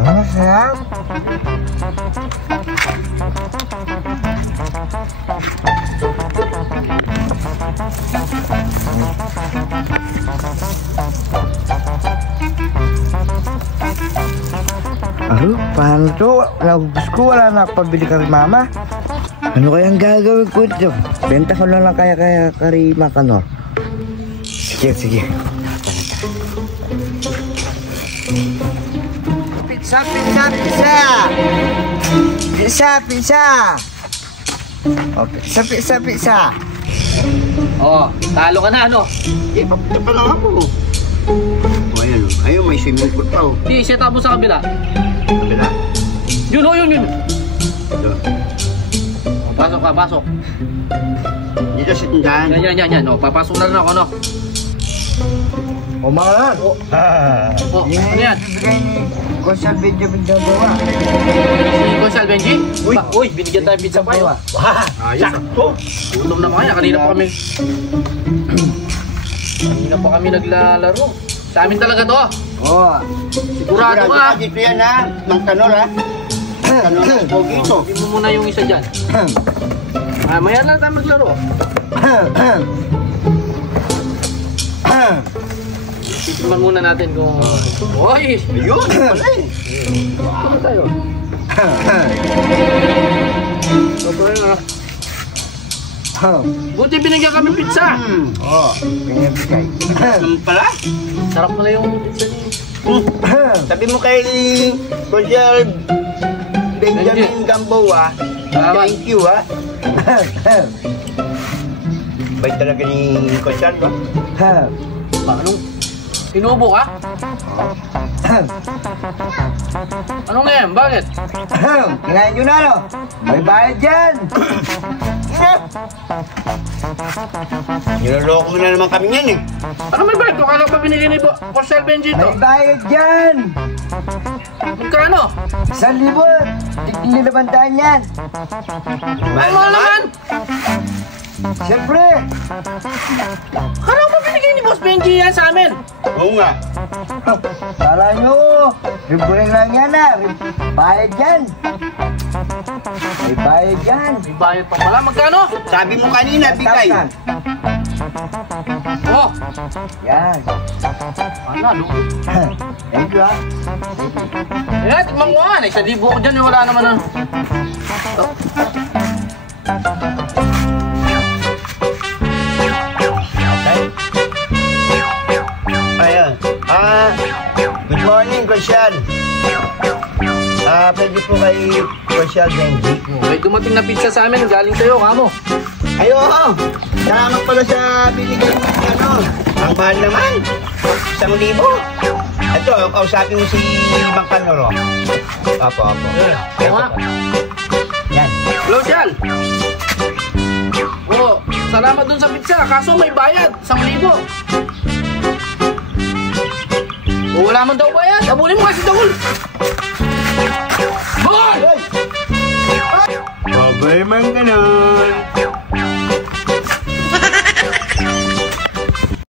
Masarap. Paano to? Naubos ko, wala na pabili ka rin mama. Ano kayang gagawin ko ito? Benta ko na lang kaya kari Makanor. Sige. Pizza! Oh, pizza! Oh, talo ka na, ano? Eh, papunta pa lang ako. O, ayan. Ayun, may swimming pool pa, oh. Di, set up mo sa kabila. Kabila. Yun, oh, yun. Ito. Oh, pasok. Dito sa tindahan. Yan. Oh, papasok na lang ako, no? O mga Oh, ano yan? Gonzal Benji Bindabawa. Si Gonzal Benji? Uy, binigyan tayo pizza pa yun. Sakto. Gutom na kaya, kanina pa kami naglalaro. Sa amin talaga to. Oo. Sigurado ka. Dito yan, ha? Mang Kanor, ha? Kanor na pogi ito. Hindi mo muna yung isa dyan. Maya lang tayo maglaro. Titignan muna natin kung... Uy! Ayun, pala eh. Ano tayo? Buti binigyan kami pizza. Oo. Pinabigay. Ano pala? Sarap pala yung pizza niya. Sabi mo kay Gonzal Benjamin Gamboa, thank you, ha? Bait talaga ni Gonzal, ba? Anong? Tinubo ka? Anong nga yan? Bakit? Kinain nyo na, no? May bayad dyan. Niloloko mo na naman kami yan, eh. Ano may bayad ko? Kala ko ba binigyan ni Gonzal Benji ito? May bayad dyan. Magkano? 1,000. Nilabandaan yan. Ang mahal naman! Siyempre. Kala ko ba binigyan ni Boss Benji yan sa amin? Oo nga. Kala nyo, ribuling lang yan, ha? Bayad yan. May bayad yan. May bayad pa pala. Magkano? Sabi mo kanina, bigay. 1,000. Oh! Yan. Panalo. Thank you, ha? Eh, tigman ko nga. Sa libo ko dyan, eh, wala naman ano. Ayan. Good morning, Gonzal. Pwede po kay Gonzal Benji. May dumating na pizza sa amin. Galing sa'yo, kamo. Ay, oo. Salamat pala sa binigay mo. Ang mahal naman. 1,000. Ito, kausapin mo si Mang Kanor. Apo. Oo nga. Yan. Hello, Sial. Oo, salamat dun sa pizza. Kaso may bayad. 1,000. O, wala man daw bayad. Abulin mo kasi Dagul. Hoy! Babay, Mang Kanor.